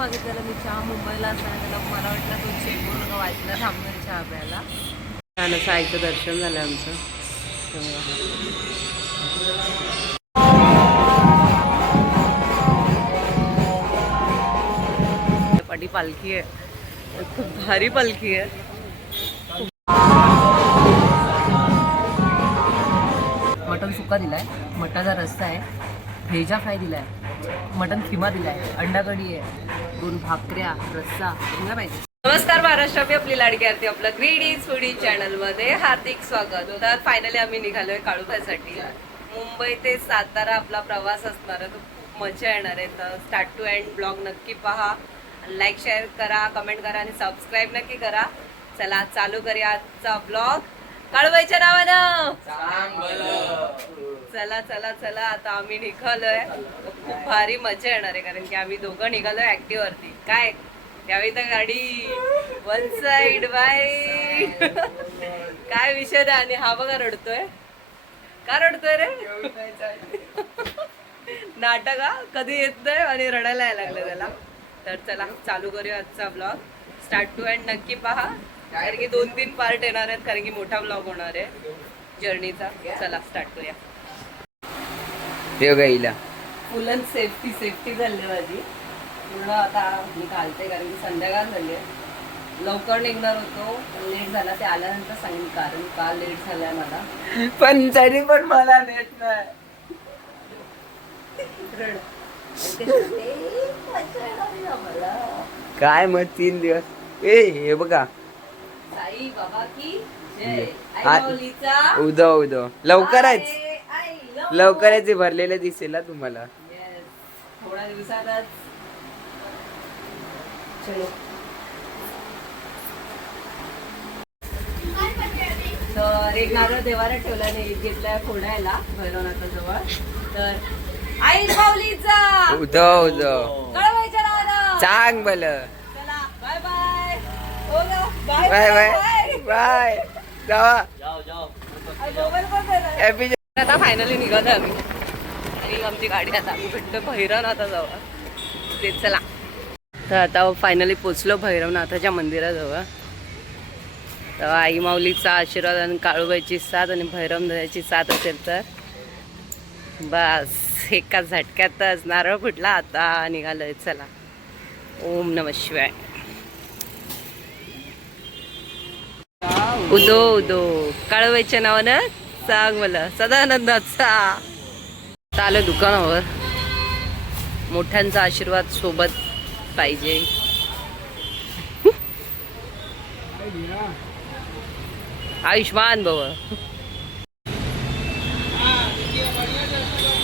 मागितलेला मी चहा मुंबईला असताना, त्याला मला वाटलं तो चेंबूर वाजला थांबणार चहा प्यायला. छान असं आईचं दर्शन झालं आमचं. पाठी पालखी आहे, खूप भारी पालखी आहे. मटन सुक्का दिलाय, मटाचा रस्सा आहे, भेजा फ्राय दिलाय, मटन खिमा दिलाय, अंडा कढी आहे, 2 भाकऱ्या, रस्सा. तुम्हाला पाहिजे. नमस्कार महाराष्ट्र, मी आपली लाडकी आरती, आपलं ग्रीडी फूडी चॅनलमध्ये हार्दिक स्वागत. तर फायनली आम्ही निघालोय काळुबाईसाठी. मुंबई ते सातारा आपला प्रवास असणार आहे, तो खूप मजा येणार आहे. तर स्टार्ट टू एंड ब्लॉग नक्की पहा, लाईक शेअर करा, कमेंट करा आणि सबस्क्राईब नक्की करा. चला चालू करूया आजचा ब्लॉग काळुबाईच्या नावानं. चला चला चला, आता आम्ही निघालोय. खूप भारी मजा येणार आहे, कारण की आम्ही दोघं निघालोय ऍक्टिव्हवरती. काय त्यावेळी तर गाडी वन साइड बाय. काय विषय नाही. आणि हा बघा रडतोय. का रडतोय रे? नाटक कधी येत नाही आणि रडायला यायला लागलं त्याला. तर चला चालू करूया आजचा ब्लॉग. स्टार्ट टू एंड नक्की पहा, कारण की 2-3 पार्ट येणार आहेत, कारण की मोठा ब्लॉग होणार आहे जर्नीचा. चला स्टार्ट करूया. फुल अँड सेफ्टी झाली माझी पूर्ण. आता मी घालते, कारण की संध्याकाळ झाली आहे. लवकर निघणार होतो, लेट झाला. ते आल्यानंतर सांगेन कारण का लेट झालाय मला. पण तरी पण मला नेट नाही. काय मग 3 दिवस. हे बघा, साई बाबा की जय. आई माऊलीचा उदो लवकरच भरलेलं दिसेल तुम्हाला. थोड्या दिवसातच. चलो. तर एक नारळ देवाला ठेवला नाही, घेतलाय फोडायला भैरवनाथा जवळ. तर आई माऊलीचा कळवायच्या नावानं चांग बल. चला बाय बाय. हो ग बाय बाय बाय बाय. जावा. आता फायनली निघालो आम्ही आणि आमची गाडी आता आम्ही भेटतो भैरवनाथाजवळ. ते चला. तर आता फायनली पोचलो भैरवनाथाच्या मंदिराजवळ. तर आई माऊलीचा आशीर्वाद आणि काळूबाईची साथ आणि भैरवनाथाची साथ असेल तर बस एका झटक्यातच नारळ फुटला. आता निघालोय. चला. ओम नमः शिवाय. उदो काळूबाईच्या नावानं सांग मला सदानंदाचा. आलं दुकानावर. मोठ्यांचा आशीर्वाद सोबत पाहिजे. आयुष्मान भव.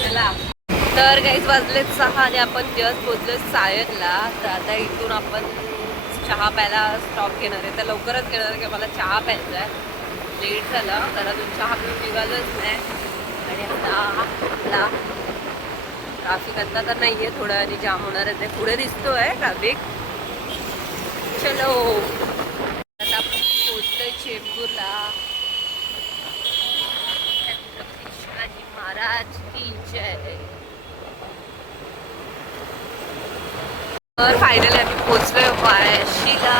चला. तर काहीच वाजलेत 6 आणि आपण जस्ट पोचलो सायनला. तर आता इथून आपण चहा प्यायला स्टॉप घेणार आहे. तर लवकरच घेणार आहे, की मला चहा प्यायचा आहे. लेट झाला, घरातून चहा पिऊन निघालोच नाही. आणि आता आपला ट्राफिक आता तर नाही आहे, थोडं आणि जाम होणार आहे. ते पुढे दिसतोय ट्राफिक. चलो. आता आपण पोचलोय चेंबूरला. शिवाजी महाराज की जय. तर फायनली आम्ही पोचलोय वाशीला.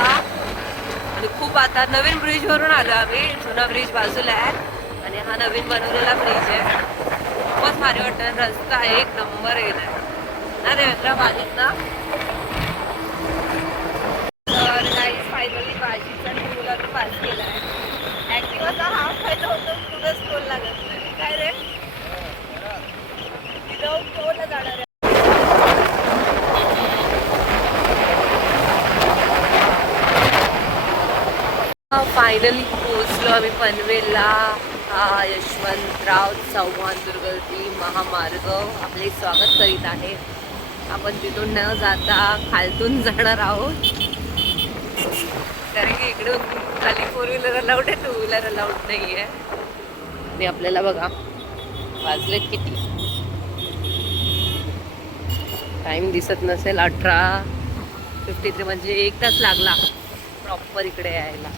आणि खूप आता नवीन ब्रिज वरून आलो आम्ही. जुना ब्रिज बाजूला आहे आणि हा नवीन बनवलेला ब्रिज आहे. खूपच भारी वाटतं. रस्ता एक नंबर गेलाय ना देवेंद्र बागेतला. तर काही फायनली भाजीचा मुलांनी पास केलाय. ऍक्टिव्हाचा हाफ फायदा होतो, पुढंच टोल लागत नाही. काय रे टोलला जाणार आहे. फायनली पोहोचलो आम्ही पनवेलला. हा यशवंतराव चव्हाण दुर्गती महामार्ग आपले स्वागत करीत आहे. आपण तिथून न जाता खालतून जाणार आहोत, कारण की इकडून खाली 4 व्हीलर अलाउड आहे, 2 व्हीलर अलाउड नाही आहे. आणि आपल्याला बघा वाजलेत किती. टाइम दिसत नसेल 18:53, म्हणजे 1 तास लागला प्रॉपर इकडे यायला.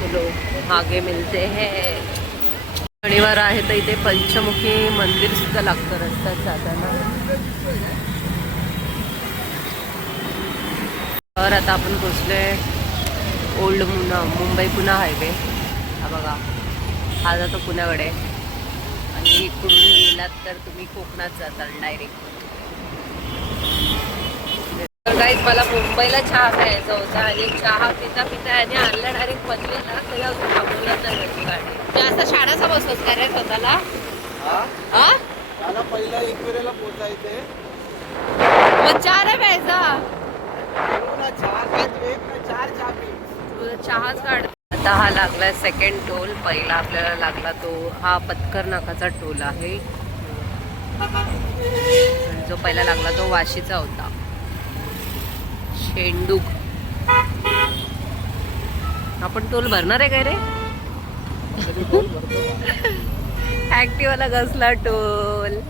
चलो आगे मिलते हैं. शनिवार आहे तर इथे पंचमुखी मंदिर सुद्धा लागतं रस्त्यात जाताना. तर आता आपण पोचलोय ओल्ड मुंबई पुणे हायवे. हा बघा, हा जातो पुण्याकडे आणि इकडून गेलात तर तुम्ही कोकणात जाताल डायरेक्ट. तर काहीच मला मुंबईला चहा प्यायचा होता आणि चहा पिता पिता आणि आणला डायरेक्ट पनवेलला, तरी अजून थांबवलं नाही त्याची गाडी. मी असा शाळाचा बसवत का रे स्वतःला? मला पहिला एकवेळेला पोचायचंय. मग चहा नाही प्यायचा, चार चहा पी. तुझं चहाच काढ. आता हा लागला सेकंड टोल. पहिला आपल्याला लागला तो हा पत्कर नाकाचा टोल आहे. जो पहिला लागला तो वाशीचा होता, शेंडूक. आपण टोल भरणार आहे काय रे? ऍक्टिव्हाला कसला टोल?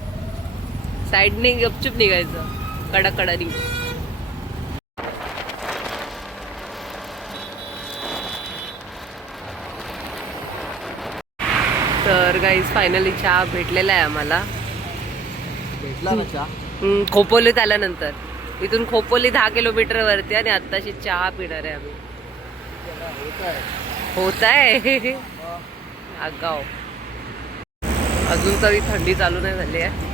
साईडने गपचूप निघायचं कडाकडानी. तर गाईज फायनली चहा भेटलेला आहे आम्हाला. भेटला ना चहा? खोपोलीत आल्यानंतर. इथून खोपोली 10 किलोमीटर वरती आणि आत्ताशी चहा पिणार आहे आम्ही. होत आहे आगाव. अजून तरी थंडी चालू नाही झाली आहे.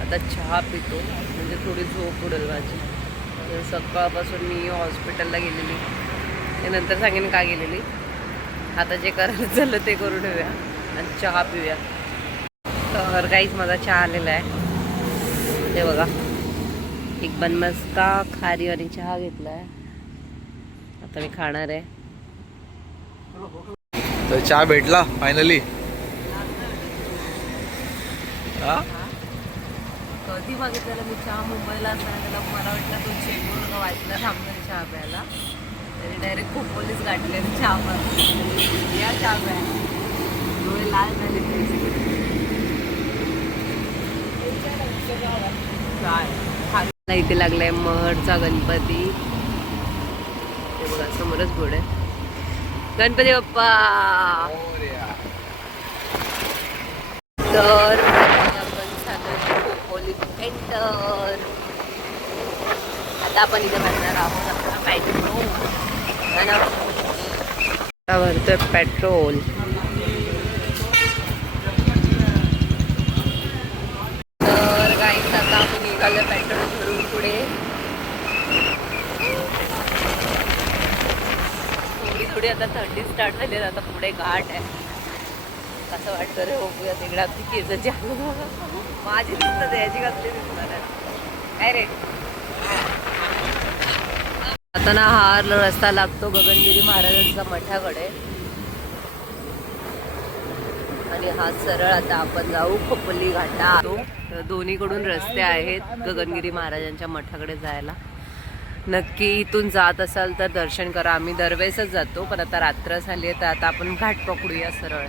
आता चहा पितो म्हणजे थोडी झोप उडेल माझी. सकाळपासून मी हॉस्पिटलला गेलेली, ते नंतर सांगेन का गेलेली. आता जे करायचं झालं ते करून ठेवूया आणि चहा पिऊया. तर काहीच माझा चहा आलेला आहे. ते बघा, एक बनमस्का खारी आणि चहा घेतला आहे. आता मी खाणार आहे. तर चहा भेटला फायनली. कधी बघितलेला मी चहा मुंबईला असताना, मला वाटलं तो चेंबूर वाचला थांबणार चहा प्यायला, तरी डायरेक्ट खोपोलीच गाठले चहा प्यायला. या चहा प्यायला डोळे लाल झाले. काय इथे लागलाय महडचा गणपती. ते बघा समोरच बोर्ड आहे, गणपती बाप्पा. तर एंटर. आता आपण इथे भरणार आहोत आपला पेट्रोल. भरतोय पेट्रोल. तर गाईस आता आपण निघालो पेट्रोल भरून पुढे. थोडी आता थंडी स्टार्ट झाली. आता पुढे घाट आहे. कसं वाटतं रे बघूया तिकडे आपली केसाची माझी दिसत याची कसली दिसणार आहे काय रे. आता ना हा रस्ता लागतो गगनगिरी महाराजांचा मठाकडे आणि हा सरळ आता आपण जाऊ खोपोली घाटा. तर दोन्हीकडून रस्ते आहेत गगनगिरी महाराजांच्या मठाकडे जायला. नक्की इथून जात असाल तर दर्शन करा. आम्ही दरवेळेसच जातो, पण आता रात्र झाली आहे तर आता आपण घाट पकडूया सरळ.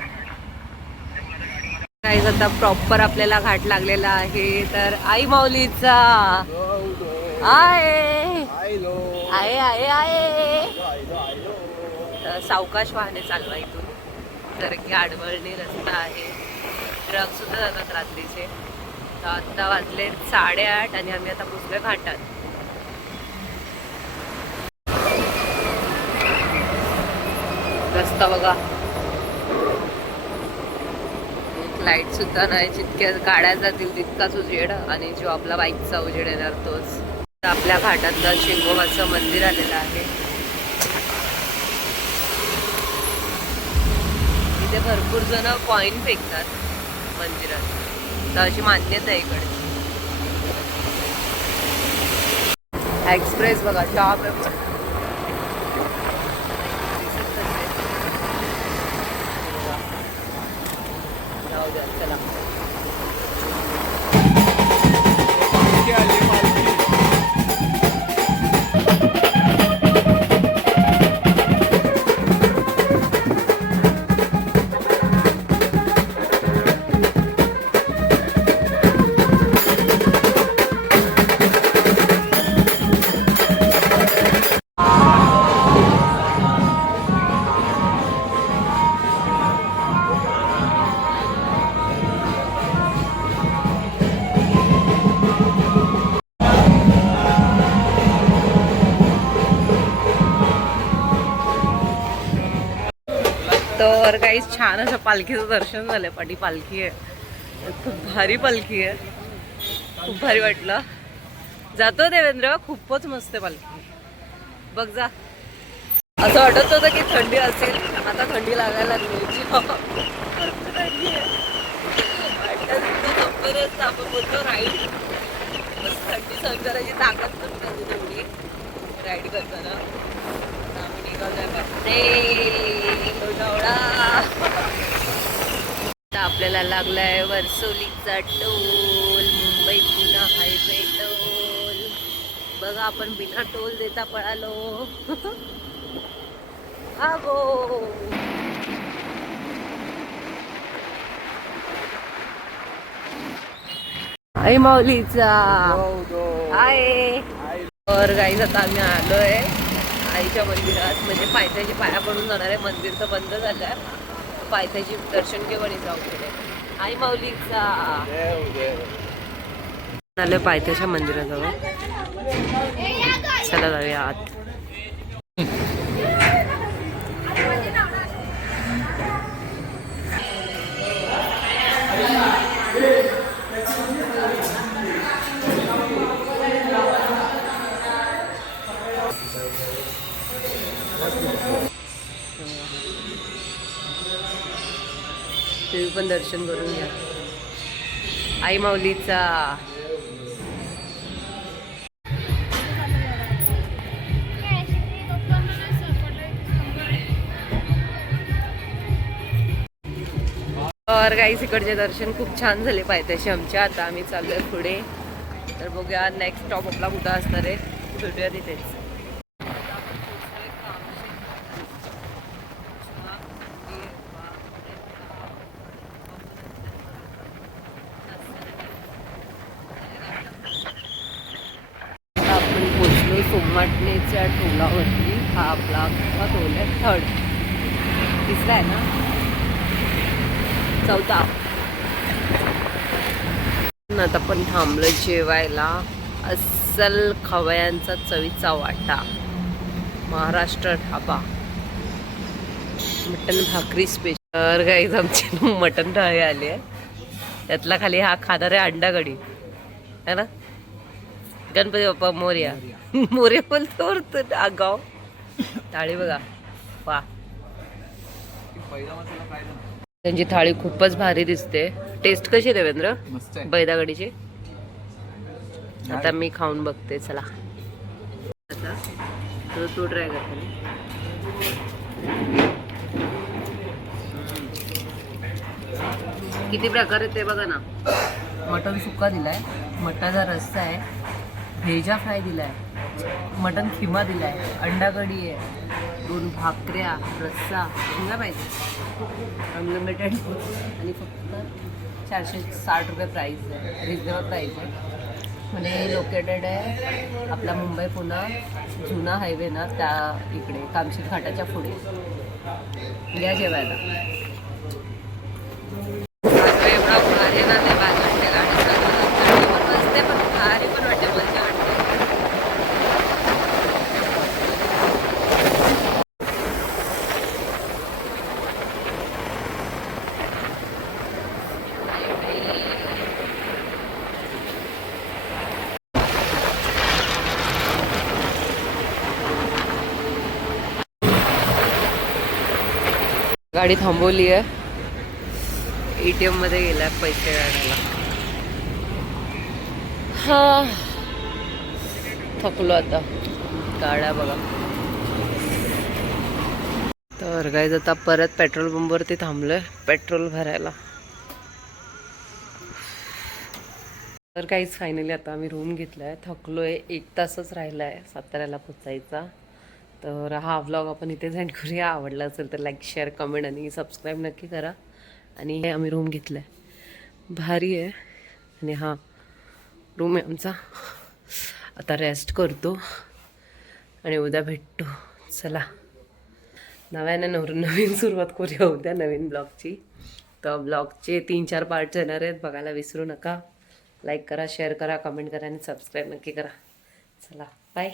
काही आता प्रॉपर आपल्याला घाट लागलेला आहे. तर आई माऊलीचा आहे आहे आहे आहे. तर सावकाश वाहने चालवा इथून, तर की आडवळणी रस्ता आहे. ट्रक सुद्धा जातात रात्रीचे. तर आता वाजले 8:30 आणि आम्ही आता पोचलो घाटात. रस्ता बघा, लाईट सुद्धा नाही. जितक्या गाड्या जातील तितकाच उजेड आणि जो आपला बाईकचा उजेड येणार तोच. आपल्या घाटातलं शिंगोबाचं मंदिर आलेलं आहे. इथे भरपूर जण कॉईन फेकतात मंदिरात, तर अशी मान्यता आहे इकडे. एक्सप्रेस बघा, चहा पेपर जाऊ द्या चला. तर काही छान असं पालखीचं दर्शन झालं. पाठी पालखी आहे, खूप भारी पालखी आहे, खूप भारी वाटलं. जातो देवेंद्र, खूपच मस्त आहे पालखी, बघ जा. असं वाटत होतं की थंडी असेल, आता थंडी लागायला लागली. आपण बोलतो राईड, थंडी सहन करायची ताकद नसते तेवढी राईड करताना. आम्ही निघालोय आपल्याला लागलाय वर्सोलीचा toll, Mumbai Pune highway toll. बघा आपण बिना टोल देता पळालो. आगो आई माऊलीचा आहे. तर गाईज आता आम्ही आलोय आईच्या मंदिरात, म्हणजे पायथ्याची पाया पडून जाणार आहे. मंदिर तर बंद झालंय, पायथ्याची दर्शन केव्हा जाऊ पुढे. आई माऊलीचा आलोय पायथ्याच्या मंदिराजवळ. चला जाऊया आत. तुम्ही पण दर्शन करून घ्या आई माऊलीचा. और गाईस इकडचे दर्शन खूप छान झाले पायथ्याशी आमच्या. आता आम्ही चाललोय पुढे, तर बघूया नेक्स्ट स्टॉप आपला कुठं असणार आहे, भेटूया तिथेच. आपण पोचलो सोमाटणेच्या टोलावरती. हा आपला टोल आहे, थर्ड, तिसरा आहे ना, चौथा. आता पण थांबलं जेवायला. अस्सल खवयांचा चवीचा वाटा, महाराष्ट्र ढाबा, मटन भाकरी स्पेशल. गाईज आमची मटन थाळी आली आहे. त्यातला खाली हा खाणार आहे अंडागडी है ना. गणपती बाप्पा मोरया. मोरे बोलतो आगाव. थाळी बघा, वा. त्यांची थाळी खूपच भारी दिसते. टेस्ट कशी देवेंद्र बैदागडीची? आता मी खाऊन बघते, चला. तू ट्राय कर. किती प्रकार आहेत ते बघा ना. मटन सुक्का दिलाय, मटाचा रस्सा आहे, भेजा फ्राय दिलाय, मटन खिमा दिलाय, अंडा कढी आहे, 2 भाकऱ्या, रस्सा, शिंगा पाहिजे, अनलिमिटेड. आणि फक्त 460 रुपये प्राईस आहे, रिजनेबल प्राईस आहे. म्हणजे लोकेटेड आहे आपला मुंबई पुणे जुना हायवे ना, त्या इकडे कामशेत घाटाच्या पुढे. या जेवायला. एवढा भारी ना ते बाजूच्या गाडीवर बसते, पण भारी पण वाटते, मजा वाटते. गाडी थांबवली आहे, ATM मध्ये गेला पैसे काढायला. हा थकलो आता, गाड्या बघा. तर गाईज आता परत पेट्रोल पंपवरती थांबलोय पेट्रोल भरायला. तर काहीच फायनली आता आम्ही रूम घेतलाय. थकलोय, 1 तासच राहिलाय साताऱ्याला पोचायचा. तर हा व्लॉग आपण इथे एंड करूया. आवडला असेल तर लाईक, शेअर, कमेंट आणि सबस्क्राईब नक्की करा. आणि हे आम्ही रूम घेतलाय, भारी आहे. आणि हा रूम आहे आमचा. आता रेस्ट करतो आणि उद्या भेटतो. चला, नव्याने नवीन सुरुवात करूया उद्या नवीन ब्लॉगची. तर ब्लॉगचे 3-4 पार्ट्स येणार आहेत, बघायला विसरू नका. लाईक करा, शेअर करा, कमेंट करा आणि सबस्क्राईब नक्की करा. चला, बाय.